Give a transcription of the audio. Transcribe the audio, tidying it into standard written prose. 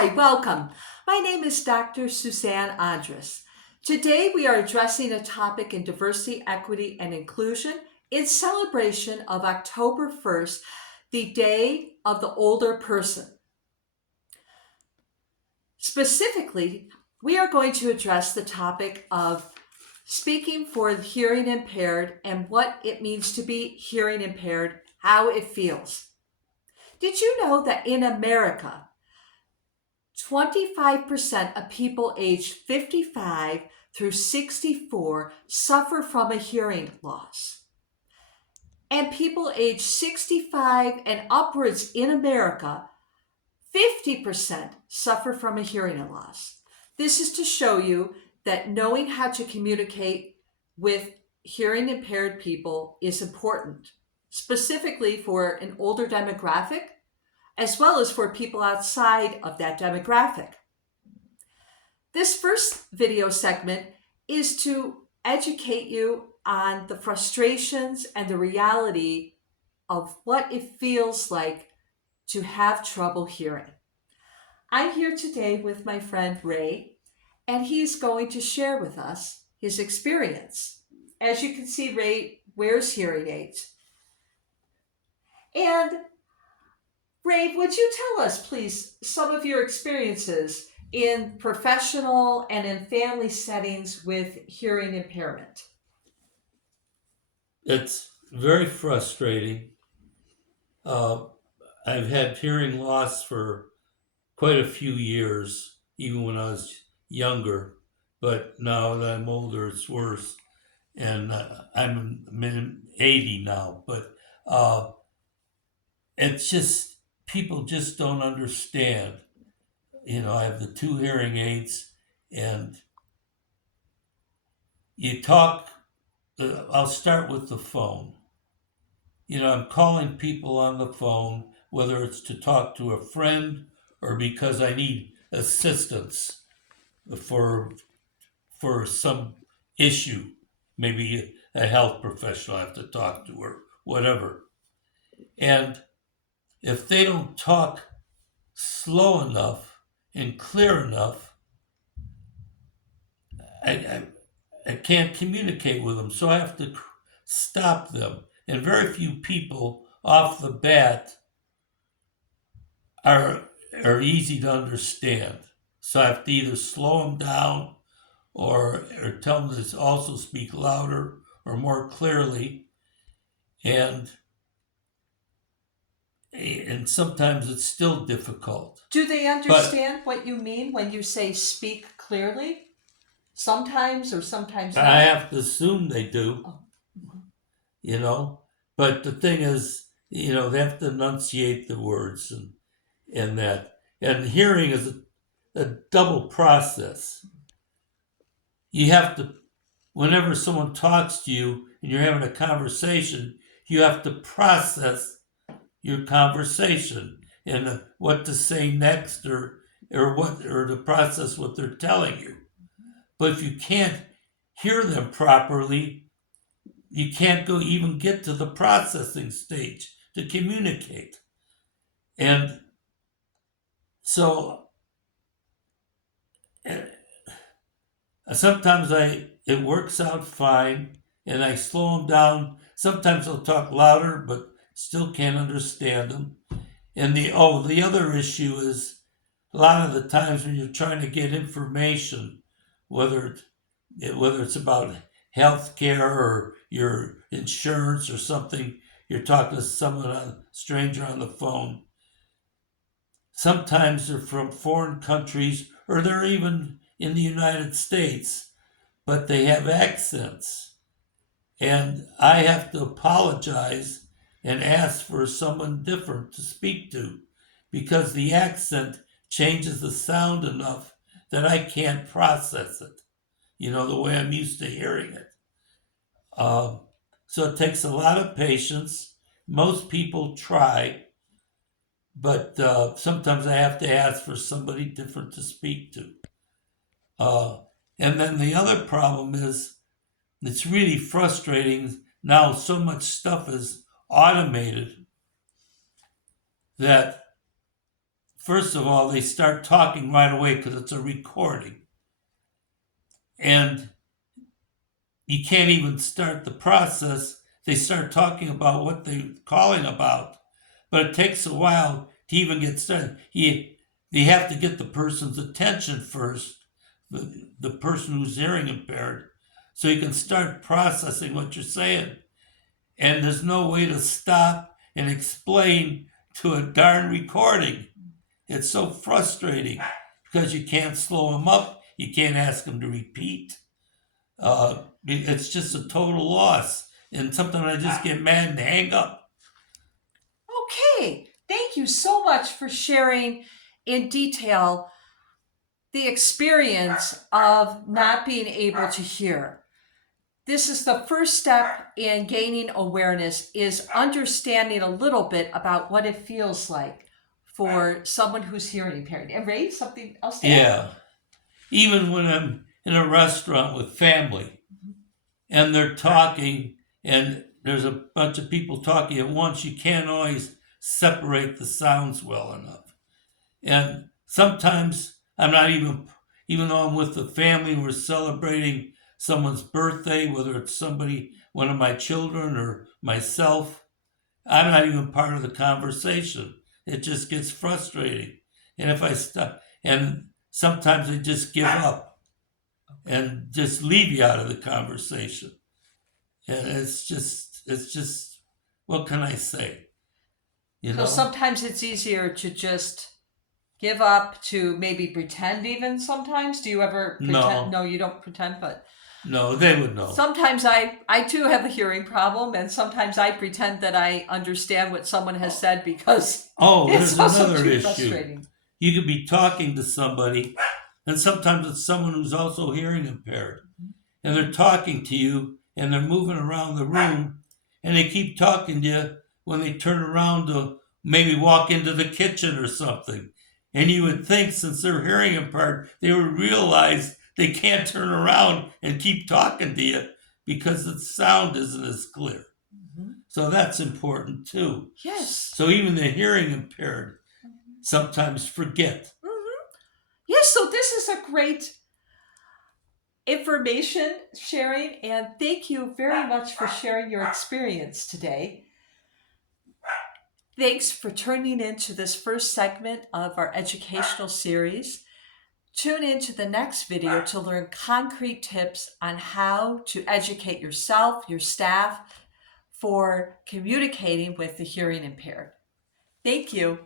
Hi, welcome. My name is Dr. Suzanne Andres. Today we are addressing a topic in diversity, equity, and inclusion in celebration of October 1st, the Day of the Older Person. Specifically, we are going to address the topic of speaking for the hearing impaired and what it means to be hearing impaired, how it feels. Did you know that in America, 25% of people aged 55 through 64 suffer from a hearing loss? And people aged 65 and upwards in America, 50% suffer from a hearing loss. This is to show you that knowing how to communicate with hearing impaired people is important, specifically for an older demographic, as well as for people outside of that demographic. This first video segment is to educate you on the frustrations and the reality of what it feels like to have trouble hearing. I'm here today with my friend Ray, and he's going to share with us his experience. As you can see, Ray wears hearing aids. And Ray, would you tell us, please, some of your experiences in professional and in family settings with hearing impairment? It's very frustrating. I've had hearing loss for quite a few years, even when I was younger. But now that I'm older, it's worse. And I'm 80 now. But it's just, people just don't understand. I have the two hearing aids, and you talk. I'll start with the phone. I'm calling people on the phone, whether it's to talk to a friend or because I need assistance for some issue, maybe a health professional I have to talk to or whatever. And if they don't talk slow enough and clear enough, I can't communicate with them, so I have to stop them. And very few people off the bat are easy to understand. So I have to either slow them down or tell them to also speak louder or more clearly. And sometimes it's still difficult. Do they understand what you mean when you say speak clearly? Sometimes or sometimes not? I have to assume they do. But the thing is, they have to enunciate the words and that. And hearing is a double process. You have to, whenever someone talks to you and you're having a conversation, you have to process your conversation and what to say next or to process what they're telling you. But if you can't hear them properly, you can't even get to the processing stage to communicate. And so sometimes it works out fine and I slow them down. Sometimes I'll talk louder, but still can't understand them. And the other issue is a lot of the times when you're trying to get information, whether it's about healthcare or your insurance or something, you're talking to a stranger on the phone. Sometimes they're from foreign countries or they're even in the United States, but they have accents. And I have to apologize and ask for someone different to speak to because the accent changes the sound enough that I can't process it, the way I'm used to hearing it. So it takes a lot of patience. Most people try, but sometimes I have to ask for somebody different to speak to. And then the other problem is, it's really frustrating now. So much stuff is automated that first of all, they start talking right away because it's a recording. And you can't even start the process. They start talking about what they're calling about. But it takes a while to even get started. You have to get the person's attention first, the person who's hearing impaired, so you can start processing what you're saying. And there's no way to stop and explain to a darn recording. It's so frustrating because you can't slow them up. You can't ask them to repeat. It's just a total loss. And sometimes I just get mad and hang up. Okay, thank you so much for sharing in detail the experience of not being able to hear. This is the first step in gaining awareness, is understanding a little bit about what it feels like for someone who's hearing impaired. And Ray, something else to add? Yeah. Even when I'm in a restaurant with family and they're talking and there's a bunch of people talking at once, you can't always separate the sounds well enough. And sometimes I'm not even though I'm with the family and we're celebrating someone's birthday, whether it's somebody, one of my children or myself, I'm not even part of the conversation. It just gets frustrating. And if I stop, and sometimes I just give up and just leave you out of the conversation. And it's just, what can I say? You So know? sometimes it's easier to just give up, to maybe pretend even sometimes. Do you ever pretend? No, you don't pretend, but No, they would know. sometimes I too have a hearing problem, and sometimes I pretend that I understand what someone has said because There's it's also another too issue. frustrating. You could be talking to somebody, and sometimes it's someone who's also hearing impaired, and they're talking to you, and they're moving around the room, and they keep talking to you when they turn around to maybe walk into the kitchen or something. And you would think, since they're hearing impaired, they would realize they can't turn around and keep talking to you because the sound isn't as clear. Mm-hmm. So that's important too. Yes. So even the hearing impaired sometimes forget. Mm-hmm. Yes, so this is a great information sharing, and thank you very much for sharing your experience today. Thanks for tuning into this first segment of our educational series. Tune into the next video to learn concrete tips on how to educate yourself, your staff, for communicating with the hearing impaired. Thank you.